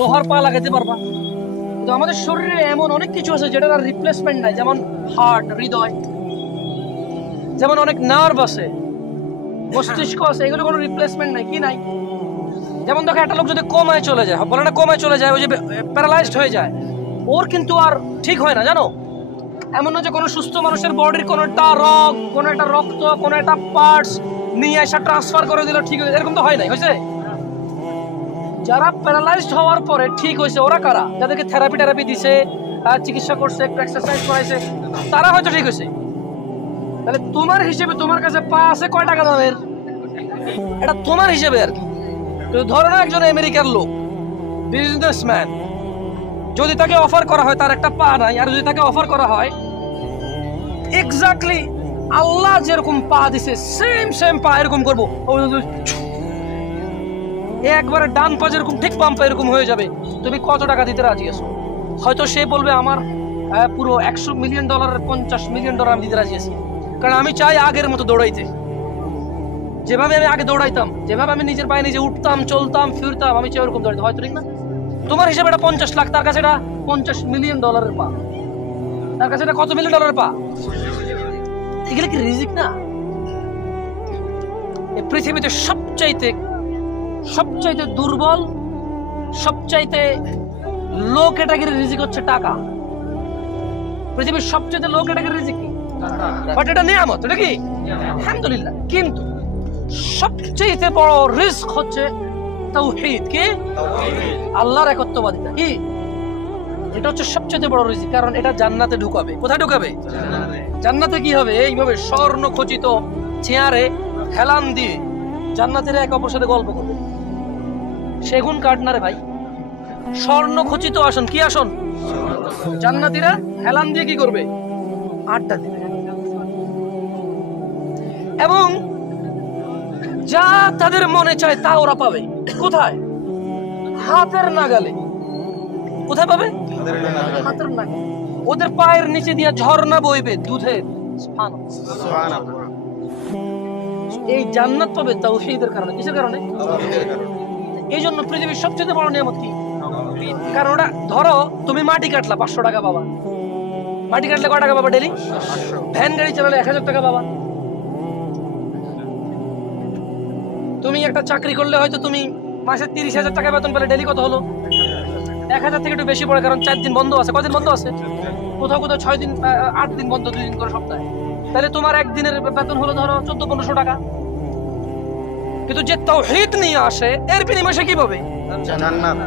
লোহার পা লাগাতে পারবা, কিন্তু আমাদের শরীরে এমন অনেক কিছু আছে যেটার আর রিপ্লেসমেন্ট নাই, যেমন হার্ট, হৃদয়, যেমন অনেক নার্ভ আছে, মস্তিষ্ক আছে, এগুলো কোনো রিপ্লেসমেন্ট নাই। কি নাই? যেমন দেখো একটা লোক যদি কোমায় চলে যায়, বলে না কোমায় চলে যায়, ওই যে প্যারালাইজড হয়ে যায়, ওর কিন্তু আর ঠিক হয় না, জানো? এমন না যে কোনো সুস্থ মানুষের বডির কোনো একটা রগ, কোনো একটা রক্ত, কোনো একটা পার্টস নিয়ে এসে ট্রান্সফার করে দিল ঠিক হয়েছে, এরকম তো হয় নাই, হয়েছে? যারা প্যারালাইজড হওয়ার পরে ঠিক হয়েছে ওরা কারা? যাদেরকে থেরাপি দিছে, চিকিৎসা করছে, একটু এক্সারসাইজ করাইছে, তারা হয়তো ঠিক হয়েছে। তাহলে তোমার হিসেবে তোমার কাছে পা আছে কয় টাকা দামের, এটা তোমার হিসেবে আর কি। ধরো না একজন আমেরিকার লোক, বিজনেসম্যান, যদি তাকে অফার করা হয় তার একটা পা নাই, আর যদি তাকে অফার করা হয় এক্স্যাক্টলি আল্লাহ যেরকম পা দিছে সেম পা এরকম করবো, একবারে ডান পা যেরকম ঠিক বাম পা এরকম হয়ে যাবে, তুমি কত টাকা দিতে রাজি আছো? হয়তো সে বলবে আমার পুরো $100 মিলিয়ন, $50 মিলিয়ন আমি দিতে রাজি আছি, কারণ আমি চাই আগের মতো দৌড়াইতে, যেভাবে আমি আগে দৌড়াইতাম, যেভাবে আমি নিজের পায়ে নিজে উঠতাম, চলতাম, ফিরতাম, আমি চাই ওরকম দৌড়াইতে। হয়তো ঠিক না? তোমার হিসেবে এটা 50 লাখ, তার কাছে এটা $50 মিলিয়ন পা, তার কাছে এটা কত মিলিয়ন পা? এগুলো কি রিজিক না? এই পৃথিবীতে সবচাইতে দুর্বল, সবচাইতে লো ক্যাটাগরির রিজিক হচ্ছে টাকা। পৃথিবীর সবচাইতে লো ক্যাটাগরির রিজিক কি? বাট এটা নিয়ামত, এটা কি? আলহামদুলিল্লাহ। কিন্তু সবচাইতে বড় রিস্ক হচ্ছে তাওহীদ। কি? আল্লাহর একত্ববাদিতা। কি? এটা হচ্ছে সবচেয়ে বড় রিজিক, কারণ এটা জান্নাতে ঢুকাবে। কোথায় ঢুকাবে? জান্নাতে। কি হবে? এইভাবে স্বর্ণ খচিত চেয়ারে হেলান দিয়ে জান্নাতের এক অপর সাথে গল্প করবে। সেগুন কাঠ না রে ভাই, স্বর্ণ খচিত আসন। কি আসন? জান্নাতীরা হেলান দিয়ে কি করবে? আড্ডা দিবে। এবং যা তাদের মনে চায় তা ওরা পাবে। কোথায়? হাতের নাগালে। কোথায় পাবে? হাতের নাগালে। ওদের পায়ের নিচে দিয়ে ঝর্ণা বইবে দুধের। এই জান্নাত পাবে তাওহীদের কারণে। কিসের কারণে? এই জন্য পৃথিবীর সবচেয়ে বড় নিয়ামত কি? কারণ ওটা, ধরো তুমি মাটি কাটলা, 500 টাকা পাবা। মাটি কাটলে কয় টাকা পাবা ডেলি? ভ্যান গাড়ি চালালে 1000 টাকা পাবা। তুমি একটা চাকরি করলে হয়তো তুমি মাসে 30,000 টাকা বেতন পেলে, ডেলি কত হলো? 1000 থেকে একটু বেশি পড়ে, কারণ 4 দিন বন্ধ আছে। কদিন বন্ধ আছে? কোথাও 6 দিন, 8 দিন বন্ধ, 2 দিন করে সপ্তাহে। তাহলে তোমার একদিনের বেতন হলো ধরো 1400-1500 টাকা। কিন্তু যে তাওহীদ নিয়ে আসে এর বিনিময়ে সে কি পাবে? জান্নাত।